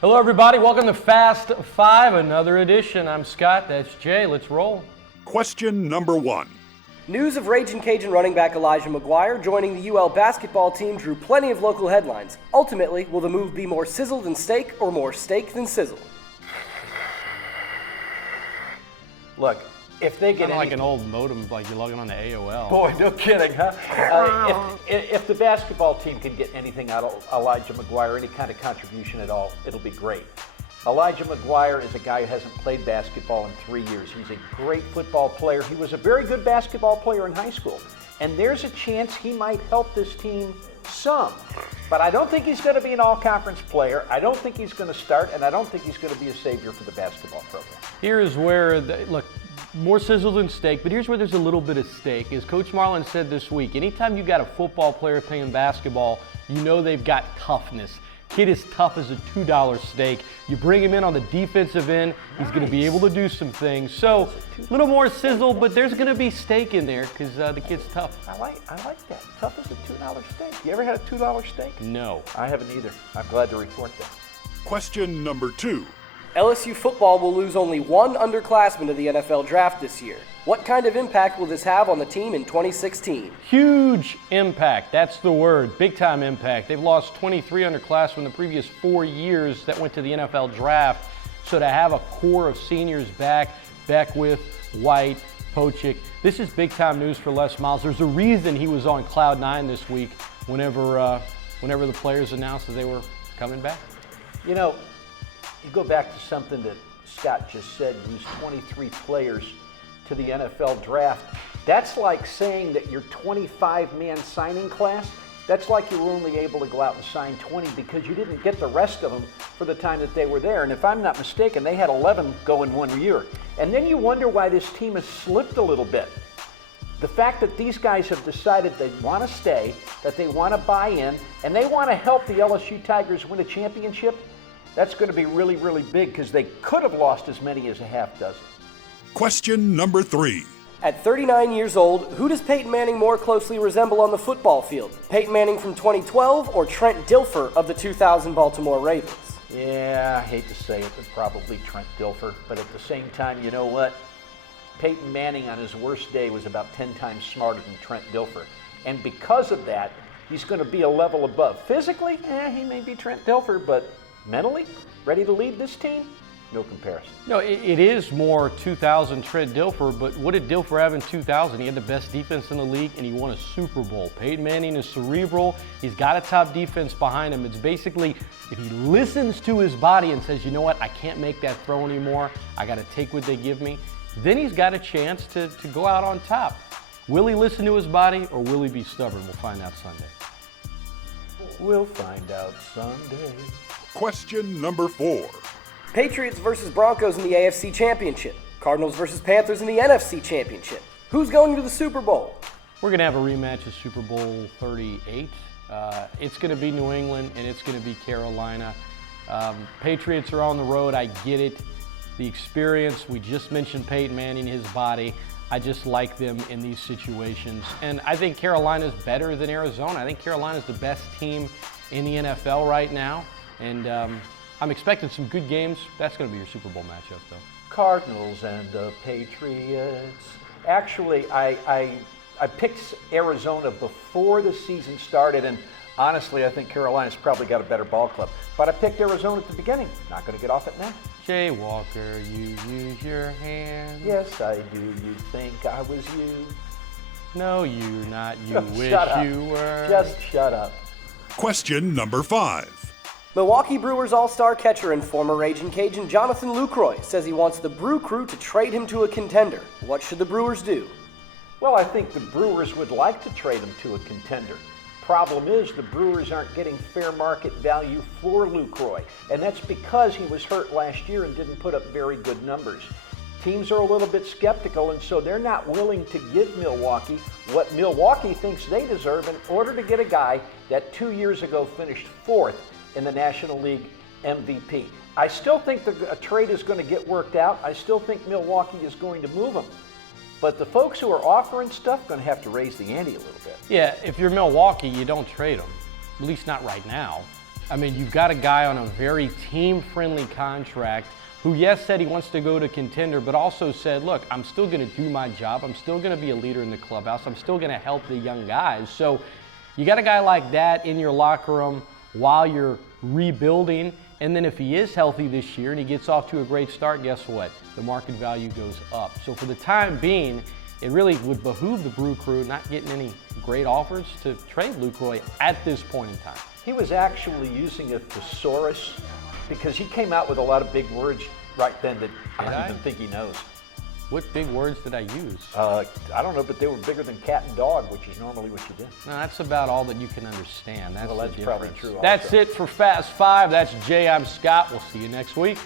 Hello, everybody. Welcome to Fast Five, another edition. I'm Scott. That's Jay. Let's roll. Question number 1. News of Ragin Cajun running back Elijah McGuire joining the UL basketball team drew plenty of local headlines. Ultimately, will the move be more sizzle than steak or more steak than sizzle? Look, if they get Kind of like an old modem, like you're logging on to AOL. boy, no kidding, huh? If the basketball team can get anything out of Elijah McGuire, any kind of contribution at all, it'll be great. Elijah McGuire is a guy who hasn't played basketball in 3 years. He's a great football player. He was a very good basketball player in high school. And there's a chance he might help this team some. But I don't think he's going to be an all-conference player. I don't think he's going to start, and I don't think he's going to be a savior for the basketball program. Here's where, look, more sizzle than steak, but here's where there's a little bit of steak. As Coach Marlin said this week, anytime you got a football player playing basketball, you know they've got toughness. Kid is tough as a $2 steak. You bring him in on the defensive end, he's going to be able to do some things. So a little more sizzle, but there's going to be steak in there because the kid's tough. I like that. Tough as a $2 steak. You ever had a $2 steak? No. I haven't either. I'm glad to report that. Question number 2. LSU Football will lose only one underclassman to the NFL draft this year. What kind of impact will this have on the team in 2016? Huge impact. That's the word. Big time impact. They've lost 23 underclassmen the previous 4 years that went to the NFL draft. So to have a core of seniors back, Beckwith, White, Pochick, this is big time news for Les Miles. There's a reason he was on cloud 9 this week whenever the players announced that they were coming back. You know, you go back to something that Scott just said, lose 23 players to the NFL draft. That's like saying that your 25-man signing class, that's like you were only able to go out and sign 20 because you didn't get the rest of them for the time that they were there. And if I'm not mistaken, they had 11 go in 1 year. And then you wonder why this team has slipped a little bit. The fact that these guys have decided they want to stay, that they want to buy in, and they want to help the LSU Tigers win a championship, that's going to be really, really big because they could have lost as many as a half dozen. Question number 3. At 39 years old, who does Peyton Manning more closely resemble on the football field? Peyton Manning from 2012 or Trent Dilfer of the 2000 Baltimore Ravens? Yeah, I hate to say it, but probably Trent Dilfer. But at the same time, you know what? Peyton Manning on his worst day was about 10 times smarter than Trent Dilfer. And because of that, he's going to be a level above. Physically, he may be Trent Dilfer, but mentally, ready to lead this team? No comparison. No, it is more 2000 Trent Dilfer, but what did Dilfer have in 2000? He had the best defense in the league, and he won a Super Bowl. Peyton Manning is cerebral. He's got a top defense behind him. It's basically, if he listens to his body and says, you know what, I can't make that throw anymore, I got to take what they give me, then he's got a chance to go out on top. Will he listen to his body, or will he be stubborn? We'll find out Sunday. We'll find out Sunday. Question number 4. Patriots versus Broncos in the AFC Championship. Cardinals versus Panthers in the NFC Championship. Who's going to the Super Bowl? We're going to have a rematch of Super Bowl 38. It's going to be New England, and it's going to be Carolina. Patriots are on the road. I get it. The experience, we just mentioned Peyton Manning, his body. I just like them in these situations. And I think Carolina's better than Arizona. I think Carolina's the best team in the NFL right now. And I'm expecting some good games. That's going to be your Super Bowl matchup, though. Cardinals and the Patriots. Actually, I picked Arizona before the season started, and honestly, I think Carolina's probably got a better ball club. But I picked Arizona at the beginning. Not going to get off it now. Jay Walker, you use your hand. Yes, I do. You think I was you? No, you're not. You wish Shut up. you were. Just shut up. Question number 5. Milwaukee Brewers all-star catcher and former Ragin Cajun Jonathan Lucroy says he wants the Brew Crew to trade him to a contender. What should the Brewers do? Well, I think the Brewers would like to trade him to a contender. Problem is, the Brewers aren't getting fair market value for Lucroy, and that's because he was hurt last year and didn't put up very good numbers. Teams are a little bit skeptical, and so they're not willing to give Milwaukee what Milwaukee thinks they deserve in order to get a guy that 2 years ago finished 4th in the National League MVP. I still think a trade is going to get worked out. I still think Milwaukee is going to move him. But the folks who are offering stuff are going to have to raise the ante a little bit. Yeah, if you're Milwaukee, you don't trade him. At least not right now. I mean, you've got a guy on a very team-friendly contract who, yes, said he wants to go to contender, but also said, look, I'm still going to do my job. I'm still going to be a leader in the clubhouse. I'm still going to help the young guys. So you got a guy like that in your locker room while you're rebuilding. And then if he is healthy this year and he gets off to a great start, guess what? The market value goes up. So for the time being, it really would behoove the Brew Crew not getting any great offers to trade Lucroy at this point in time. He was actually using a thesaurus because he came out with a lot of big words right then that I don't even think he knows. What big words did I use? I don't know, but they were bigger than cat and dog, which is normally what you do. No, that's about all that you can understand. That's Well, that's the probably difference. true also. That's it for Fast Five. That's Jay. I'm Scott. We'll see you next week.